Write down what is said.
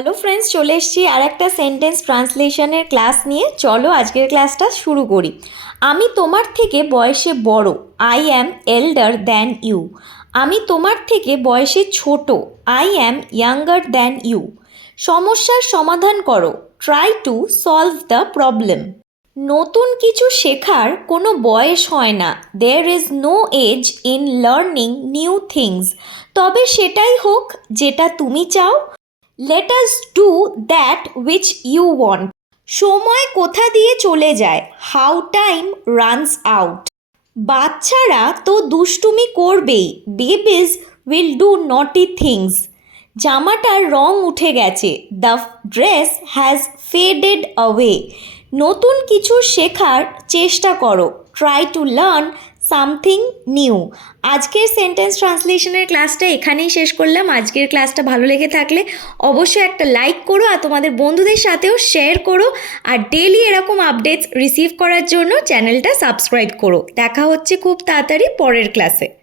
Hello friends, চলে এসেছি আর একটা সেন্টেন্স ট্রান্সলেশনের ক্লাস নিয়ে। চলো আজকের ক্লাসটা শুরু করি। আমি তোমার থেকে বয়সে বড়। I am elder than you. আমি তোমার থেকে বয়সে ছোট। I am younger than you. সমস্যার সমাধান করো। Try to solve the problem. নতুন কিছু শেখার কোনো বয়স হয় না। There is no age in learning new things. তবে সেটাই হোক যেটা তুমি চাও। Let us do that which you want. সময় কোথা দিয়ে চলে যায়। How time runs out. বাচ্চারা তো দুষ্টুমি করবেই। বেবিজ উইল ডু নটি থিংস। জামাটার রং উঠে গেছে। The dress has faded away. নতুন কিছু শেখার চেষ্টা করো। Try to learn something new. আজকের সেন্টেন্স ট্রান্সলেশনের ক্লাসটা এখানেই শেষ করলাম। আজকের ক্লাসটা ভালো লেগে থাকলে অবশ্যই একটা লাইক করো আর তোমাদের বন্ধুদের সাথেও শেয়ার করো। আর ডেইলি এরকম আপডেটস রিসিভ করার জন্য চ্যানেলটা সাবস্ক্রাইব করো। দেখা হচ্ছে খুব তাড়াতাড়ি পরের ক্লাসে।